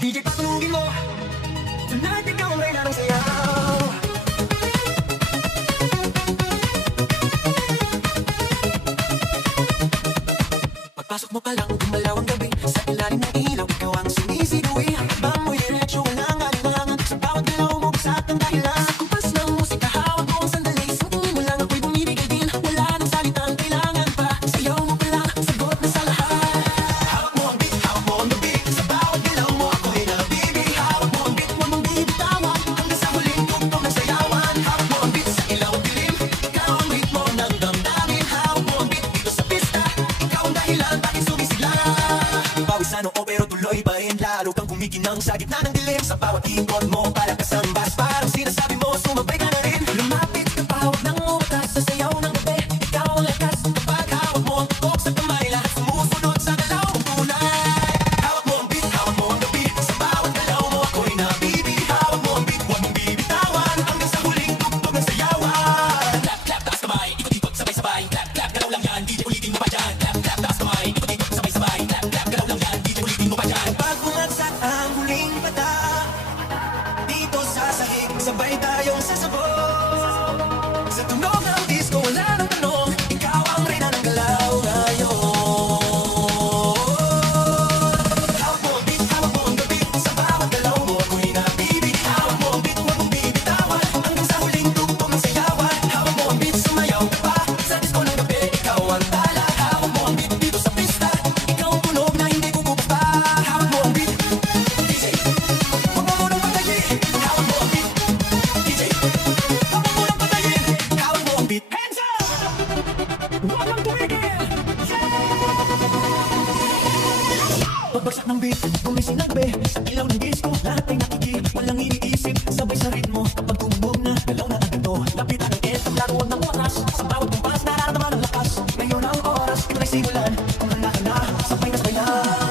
DJ patulugin mo. Tonight ikaw ang reyna ng sayaw. Pagpasok mo pa lang, gumalaw ang gabi. Sa ilalim ng ilaw, ikaw ang sinisigawi. Habang mo'y diretsyo, walang alinlangan. Sa bawat galaw mo, basak ang dahilan. Sa kumpas ng musika, hawak mo ang sandali. Sa tingin mo lang ako'y bumibigay din. Wala nang salitang kailangan pa. Sayaw mo pa lang, sagot na sa lahat. Hawak mo ang beat, hawak mo ang beat. Sa bawat galaw mo, ako'y nabibig. Hawak mo ang beat, huwag mong bibitawan. Hanggang sa huling tugtog ng sayawan. Hawak mo ang beat sa ilaw at dilim. Ikaw ang ritmo ng damdamin. Hawak mo ang beat dito sa pista. Ikaw ang dahilan, bakit sumisigla? Pawisan o pero tuloy pa rin. Lalo kang kumikinang sa gitna ng dilim. Sa bawat ikot mo, para kasambas. Parang sinasabi mo, sumabay ka na rin. Lumapit ka pa, huwag nang umatas. Sa sayaw ng gabi, ikaw ang lakas. Kapag hawak mo ang tukok sa kamay, lahat sumusunod sa galaw mong tunay. Hawak mo ang beat, hawak mo ang beat. Sa bawat galaw mo, ako'y nabibig. Hawak mo ang beat, huwag mong bibitawan. Hanggang sa huling tugtog ng sayawan. Clap, clap, taas kamay, ikot-ikot, sabay-sabay. Clap, clap, galaw lang yan, DJ ulitin mo pa dyan. Clap, clap, taas kamay, ikot-ikot, sabay-sabay. Clap, clap, galaw lang yan, DJ ulitin mo pa dyan. Pag bumagsak ang huling pata, dito sa sahig, sabay tayong sasabog. Sa tunog ng disco, wala nang tanong, ikaw ang reyna ng galaw ngayon. Hawak mo ang beat, hawak mo ang beat. Sa bawat galaw mo, ako'y nabibig. Hawak mo ang beat, huwag mong bibitawan. Hanggang sa huling tugtog ng sayawan. Hawak mo ang beat, sumayaw ka pa. Sa disco ng gabi, ikaw ang tala. Hawak mo ang beat dito sa pista. Ikaw ang tunog na hindi kukupa. Hawak mo ang beat, DJ, huwag mo munang patayin. Hawak mo ang beat, DJ, huwag mo munang patayin. Hawak mo ang beat, hands up! Huwag kang tumigil! Pagbagsak ng beat, gumising ang gabi. Sa ilaw ng disco, lahat ay nakikip. Walang iniisip, sabay sa ritmo. Kapag tumunog na, galaw na agad to. Lapit ang itong laruan ng oras. Sa bawat kumpas, nararamdaman ang lakas. Ngayon ang oras, ito na'y simulan. Kung handa ka na, sabay na sabay na.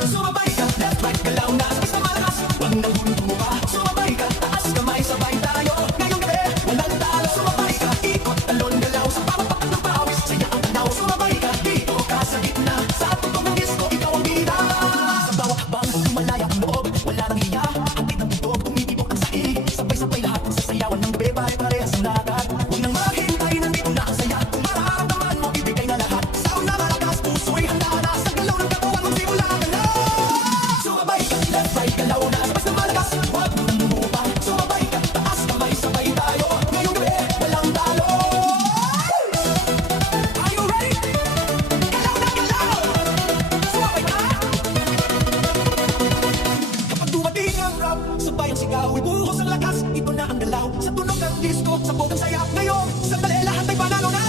Sumabay ka, left, right, galaw na. Sabay sa malakas, huwag nang hulungan pa. Sumabay ka, taas kamay, sabay tayo. Ngayong gabi, walang talo. Sumabay ka, ikot, talon, galaw. Sa bawat patak ng pawis, saya ang tanaw. Sumabay ka, dito ka sa gitna. Sa tugtog ng disco, ikaw ang bida. Sa bawat habang, lumalaya ang loob. Wala nang hiya, hangkit ng tugtog, tumitibok ang saig. Sabay-sabay lahat sa sayawan ng gabi, pare-parehas ang lakat. Huwag nang maghintay, nandito na ang saya. Kung mararamdaman mo, ibigay na lahat. Sound na malakas, puso'y handa na. Sa galaw ng katawan, magsimula ka na. Sumabay ka, left, right, galaw na. Sabay sa malakas, huwag mo nang lumupa. Sumabay ka, taas kamay, sabay tayo. Ngayong gabi, walang talo. Are you ready? Galaw na galaw! Sumabay ka! Kapag dumating ang rap, sabay ang sigaw, ibuhos ang lakas. Ito na ang galaw, sa tunog ng disco, sa botong saya. Ngayon, sandali, lahat ay panalo na.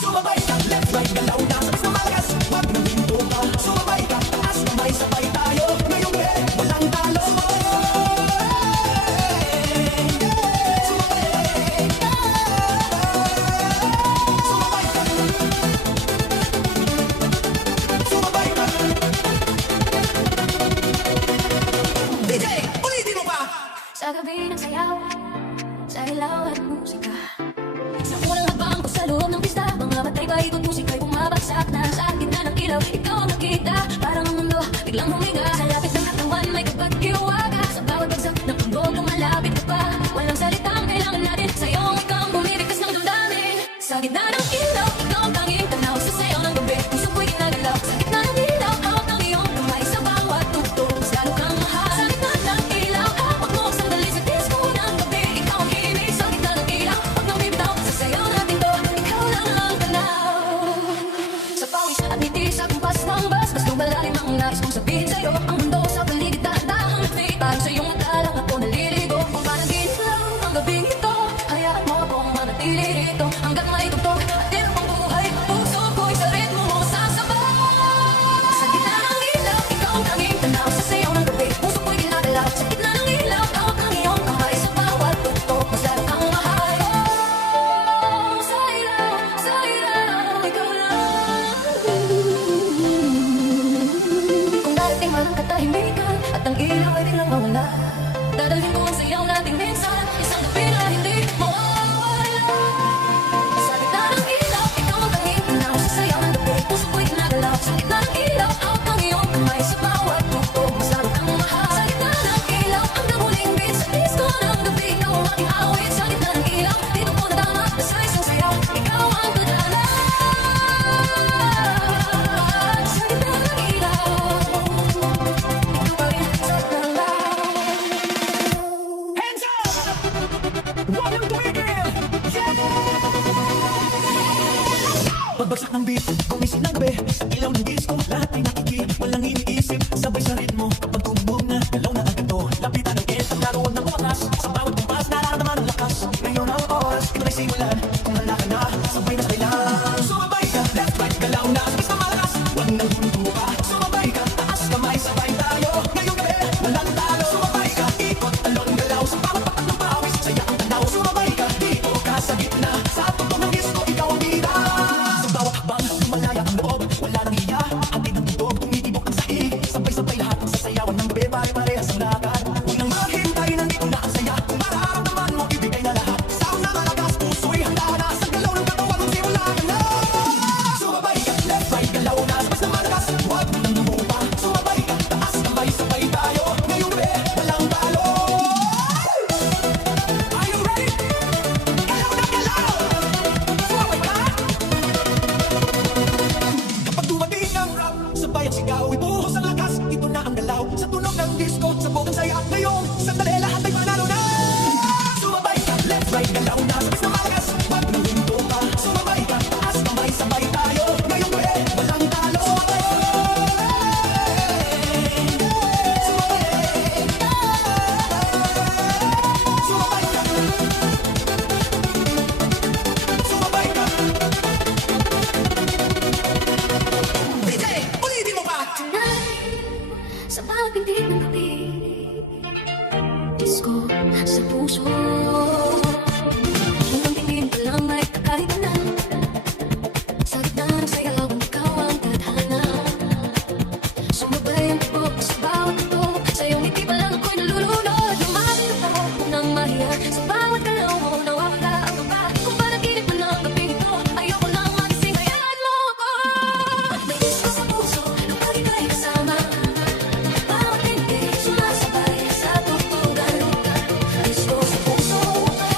Sumabay ka, left, right, galaw na. Sabay sa malakas, huwag nang hinto ka. Sumabay ka, taas kamay, sabay tayo. Ngayong gabi, walang talo. Sumabay ka. Sumabay ka. DJ, ulitin mo pa. Sa gabi ng sayaw, sa ilaw at musika. Sa unang habang ko sa loob ng pista, mga matay ba ikot musika'y bumabagsak na. Sa gitna ng ilaw, ikaw ang nakita. Parang ang mundo, biglang huminga. Sa lapit ng katawan, may kapag-iwaga. Sa bawat bagsak ng kambog, lumalapit ka pa. Walang salitang kailangan natin, sa'yo ang ikaw bumibigkas ng damdamin. Sa gitna ng ilaw, ikaw ang tanging tanaw. Sa sayaw ng gabi, puso ko'y ginagalaw. Sa gitna ng ilaw, hawak ng iyong kamay. Sa bawat tugtog, mas lalo kang mahal. Sa gitna ng ilaw, hawak mo ang sandali. Sa disco ng gabi, ikaw ang himig. Sa gitna ng ilaw, huwag nang bibitaw. Sa sayaw natin to, ikaw lang ang tanaw. Sa pawis at ngiti sa kumpas ng bus, mas lumalalim ang nais kong sabihin sa'yo. Ang mundo sa paligid, dahan-dahang nagfit. Tayo sa iyong mata lang ako naliligo. Kung panagin lang ang gabing ito, hayaan mo akong manatili rito. Hanggang may tugtog at tira pang buhay. Puso ko'y sa ritmo mo sasabay. Sa gitna ng ilaw, ikaw ang tanging tanaw. Sa sayaw ng gabi, puso ko'y ginagalaw. Sa gitna ng ilaw, hawak ang iyong kamay. Sa bawat tugtog, mas lalo kang mahal. Sa ilaw, ikaw lang. Kung darating man ang katahimikan at ang ilaw ay biglang mawala, dadalhin ko ang sayaw nating minsan, isang gabi na hindi mawawala. Sa gitna ng ilaw, ikaw ang tanging tanaw. Sa sayaw ng gabi, puso ko'y ginagalaw. Sa gitna ng ilaw, hawak ang iyong kamay. Sa bawat tugtog, mas lalo kang mahal. Sa gitna Bumabagsak ng beat, gumising ng gabi sa ilaw ng disco, lahat ay nakiki, walang iniisip, sabay sa ritmo. Kapag tumunog na, galaw na agad to. Lapitan ng edad, naroon ng wakas. Sa bawat kumpas, nararamdaman ang lakas. Ngayon ang oras, ito na'y simulan. Kung handa ka na, sabay na sa kailan. Sumabay ka, left, right, galaw na, sabay sa malakas. Huwag nang huminto pa. Sumabay ka, taas kamay, sabay tayo. Ngayong gabi, walang talo. Sumabay ka, ikot, talon, galaw. Sa bawat patak ng pawis, saya ang tanaw. Sumabay ka, dito ka sa gitna. Sa tugtog ng disco, ikaw ang bida. Sa bawat hakbang, lumalaya ang loob. Wala nang hiya, hatid ng tugtog, tumitibok ang sahig. Sabay-sabay lahat ng sasayawan ng gabi, pare-parehas ang lakad. Huwag nang maghintay, nandito na ang saya. Kung mararamdaman mo, ibigay na lahat. Sound na malakas, puso'y handa na. Sa galaw ng katawan, magsimula ka na. Sumabay ka, left, right, galaw na. Sabay sa malakas, huwag nang lumupa. Sumabay ka, taas, kamay, sabay tayo. Ngayong gabi, walang talo. Are you ready? Galaw na galaw! Sumabay ka! Kapag dumating ang rap, sabay ang sigaw, ibuhos ang lakas, ito na ang galaw. Sa tunog ng disco, sa bukang saya, ngayon, sandali lahat ay panalo na. Sumabay ka, left, right, galaw na, sabay sa malakas, wag nang huminto pa. Sumabay ka, taas, kamay, sabay tayo, ngayong gabi, walang talo. Sumabay! Sumabay ka! Sumabay ka! DJ, ulitin mo pa! Tonight, sa bawat pintig ng gabi, disco sa puso. Hanggang tingin pa lang ay kakaiba na. Sa gitna ng sayaw, ikaw ang tadhana. Sumabay ang tibok sa bawat tibok. Sa iyong ngiti pa lang ako'y nalulunod. Lumapit ako kung nang mahiya. Sa bawat galaw mo, nawawala ang kaba. Kung panaginip man ang gabing ito, ayoko nang magising, hayaan mo ako. May disco sa puso, lagi ka'y kasama. Bawat pintig, sumasabay sa tugtugan. Disco sa puso,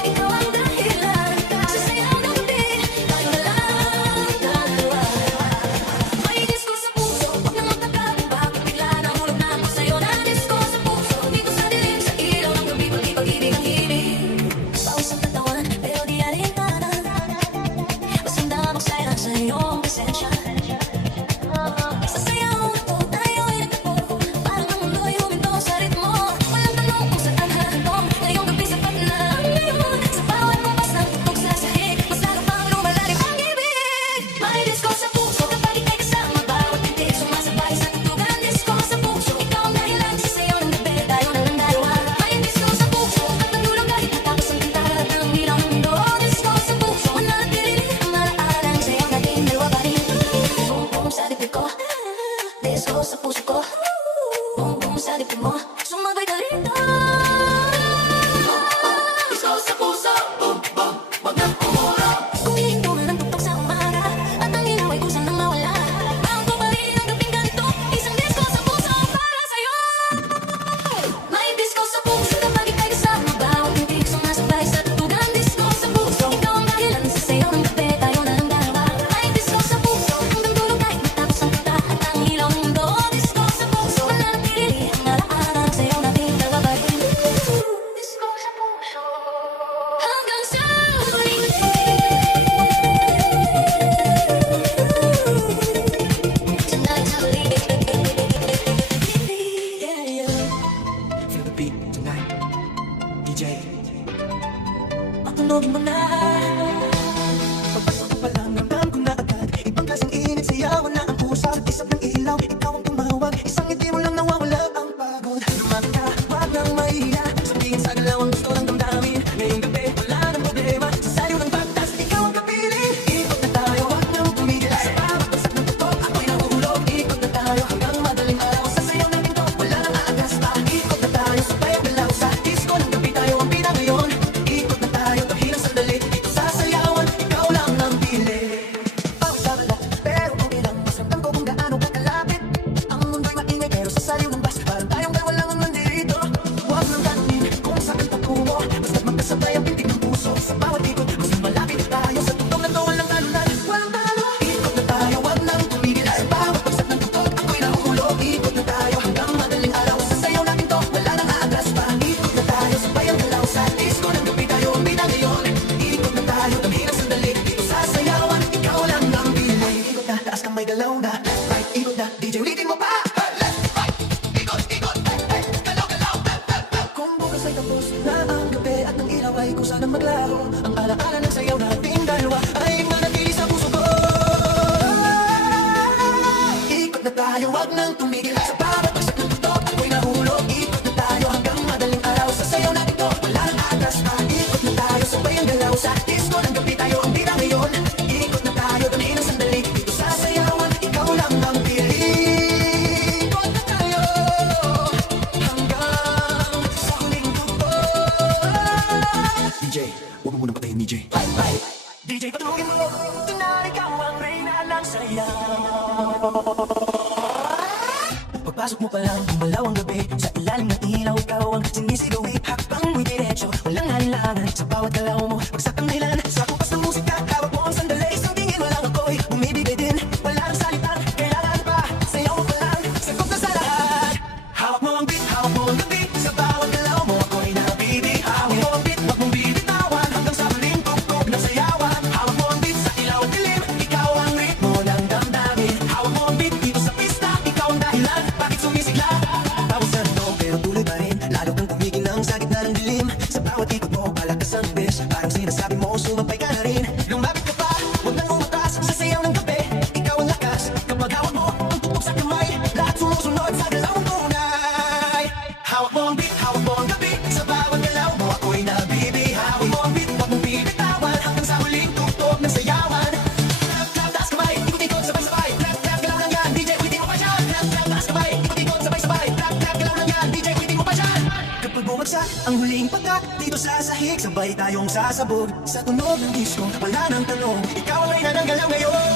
ikaw ang dahilan. Sa sayaw ng gabi, tayo na lang dalawa. May disco sa puso, huwag nang magtaka kung bakit bigla nahulog na ako sa'yo. Na disco sa puso, dito sa dilim, sa ilaw ng gabi, pag-ibig ang himig. Paus ang katawan, pero di alintanan. Basta magsaya sa iyong presensya. Sa sayaw na to, tayo'y nagtagpo. Parang ang mundo'y huminto sa ritmo. Walang tanong kung saan hahantong. Ngayong gabi sapat na ang ngayon. Sa bawat bukas ng tugtog sa sahig, mas lalo pang lumalalim ang ibig. May disco sa puso, kapag ika'y kasama, bawat pintig sumasabay sa tugtugan. Disco sa puso, ikaw ang dahilan. Sa sayaw ng gabi, tayo na lang dalawa. May disco sa puso, at ang dulo kahit natapos ang kanta ng ilang mundo. Disco sa puso, manatili ang alaala ng sayaw natin dalawa pa rin. Boom boom sa dibdib ko, disco sa puso ko. Boom boom sa dibdib mo, sumabay ka rito. Disco sa puso, boom boom, wag nang umura. Kung hihinto man ang tugtog sa umaga, at ang ilaw ay kusang nang mawala. Baon ko pa rin ang gabing ganito, isang disco sa puso para sa'yo. May disco sa puso, kapag ika'y kasama, bawat pintig sumasabay sa tugtugan. Disco sa puso, ikaw ang dahilan. Sa sayaw ng gabi, tayo na lang dalawa. May disco sa puso, hanggang dulo kahit matapos ang kanta at ang ilaw ng mundo. Disco sa puso, mananatili ang alaala ng sayaw natin dalawa pa rin. Disco sa puso, hanggang sa huling tonight's holiday. Yeah, yeah. Feel the beat tonight. DJ. Matunog mo na. Pagpasok ko pa lang, ramdam ko na agad. Ibang klaseng init, sayawan na ang usap. Sa isap ng ilaw, ikaw ang tumawag. Isang ngiti mo lang nawawala ang pagod. Lumapit ka, wag nang mahiya. Sabihin sa galaw ang gusto lang damdamin. Ngayong gabi, wala nang problema. Sa sayo ng bagtas, ikaw ang kapili. Ikot na tayo, wag nang tumigil. Sa bawat bagsak ng tugtog, ako'y nahuhulog. Ikot na tayo hanggang madaling araw. Sa sayo ng pinto, wala nang aagas pa. Ikot na tayo, sabay ang galaw. Sa disco ng gabi, tayo ang pina ngayon. Ikot na tayo, dahilang sandali. Dito sa sayawan, ikaw lang ang pili. Bawat babala, pero okay lang. Mas ramdam ko kung gaano ka kalapit. Ang mundo'y maingay, pero sa saliw ng bus, parang tayong dalawa lang ang nandito. sanang maglaho. Ang alaala ng sayaw nating dalawa ay manatili sa puso ko. Ikot na tayo, wag nang tumigil. Sa bawat bagsak ng tutok, ako'y nahulog. Ikot na tayo hanggang madaling araw. Sa sayaw natin to, wala nang atras pa. Ikot na tayo, sabay ang galaw. Sa disco ng gabi tayo ang bida ngayon. Ikot na tayo, dami ng sandali. Dito sa sayawan, ikaw lang ang pili. Ikot na tayo hanggang sa huling tubo. DJ, huwag mo munang patayin, DJ. Bye, bye. DJ, patulugin mo. Tonight, ikaw ang reyna ng sayaw. Pagpasok mo pa lang, gumalaw ang gabi. Sa ilalim ng ilaw, ikaw ang sinisigawi. Hakbang mo'y diretso, walang alinlangan. Sa bawat galaw mo, bagsak ang dahilan. Sa kupas ng musika, hawak mo ang sandali. Isang tingin mo lang ako'y bumibigay din. Wala ang salitan, kailangan pa. Sayaw mo pa lang, sagot na sa lahat. Hawak mo ang beat, hawak mo ang gabi. Sa bawat galaw mo, ako'y nabibihawi. Hawak mo ang beat, wag mong bibitawan. Hanggang sa huling tugtog ng sayawan. Hawak mo ang beat, sa ilaw at dilim. Ikaw ang ritmo ng damdamin. Hawak mo ang beat, dito sa pista. Ikaw ang dahilan, bakit sumisigla? Tawag sa ito, pero tuloy pa rin. Lalo kang kumikinang sa gitna ng dilim. Sa bawat ikot mo, palakas ang bilis. Parang sinasabi mo, sumabay ka na rin. Lumapit ka pa, huwag nang umatras. Sa sayaw ng gabi, ikaw ang lakas. Kapag hawak mo, ang tutok sa kamay. Lahat sumusunod sa galawang tunay. Hawak mo ang beat, hawak mo ang gabi. Sa bawat galaw mo, ako'y nabibihawi. Hawak mo ang beat, huwag mong bibitawan. Hanggang sa huling tugtog ng sayawan. Clap, clap, taas kamay, ikot-ikot, sabay-sabay. Clap, clap, galaw lang yan, DJ, ulitin mo pa siya. Clap, clap, taas kamay, ikot-ikot, sabay-sabay. Clap, clap, galaw lang yan, DJ, ulitin mo pa siya. Kapag bumagsak ang huling patak, dito sa sahig, sabay tayong sasabog. Sa tunog ng disco, wala nang tanong. Ikaw ang reyna ng galaw ngayon.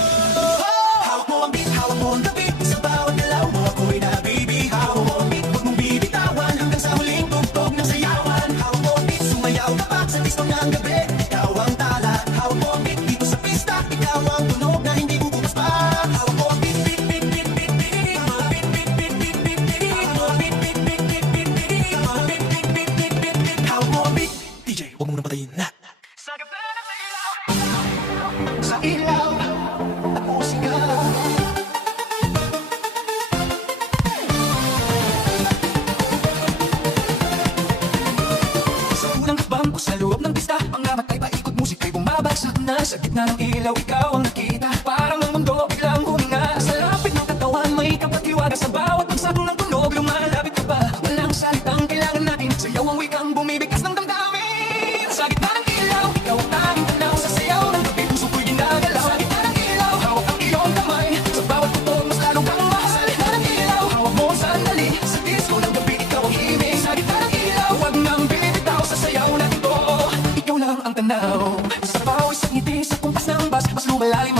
Hawak mo ang beat, hawak mo ang gabi. Sa bawat galaw mo, ako'y nabibihaw. Hawak mo ang beat, huwag mong bibitawan. Hanggang sa huling tugtog ng sayawan. Hawak mo ang beat, sumayaw ka pa sa disco ng gabi. Ikaw ang tala, hawak mo ang beat dito sa pista. Ikaw ang tunog na hindi bubukas pa. Hawak mo ang beat, beat, beat, beat, beat, beat. Beat, beat, beat, beat, beat, beat. Hawak mo ang beat, beat, beat, beat, beat, beat. Beat, beat, beat, beat, beat, beat. Hawak mo ang beat. DJ, huwag mo nang patayin na. Sa gabi ng ilaw, sa ilaw, ang musika. Sa unang hakbang ko sa loob ng pista, mga matay paikot, musika'y bumabagsak na. Sa gitna ng ilaw, ikaw ang nakita. Parang ang mundo biglang huminga. Sa lapit ng katawan, may kapatiwaga. Sa bawat bagsak ng tunog, lumalapit ka pa. Walang salitang kailangan natin. Sayaw ang wikang bumibigkas ng damdamin. Sa gitna ng ilaw, ikaw ang tanging tanaw. Sa sayaw ng gabi, puso ko'y ginagalaw. Sa gitna ng ilaw, hawak ang iyong kamay. Sa bawat tunog, mas lalong kang mahal. Sa gitna ng ilaw, hawak mo ang sandali. Sa disco ng gabi, ikaw ang himig. Sa gitna ng ilaw, huwag nang bibitaw. Sa sayaw natin to, ikaw lang ang tanaw. Sa bawat ngiti, sa kumpas ng bas, mas lumalalim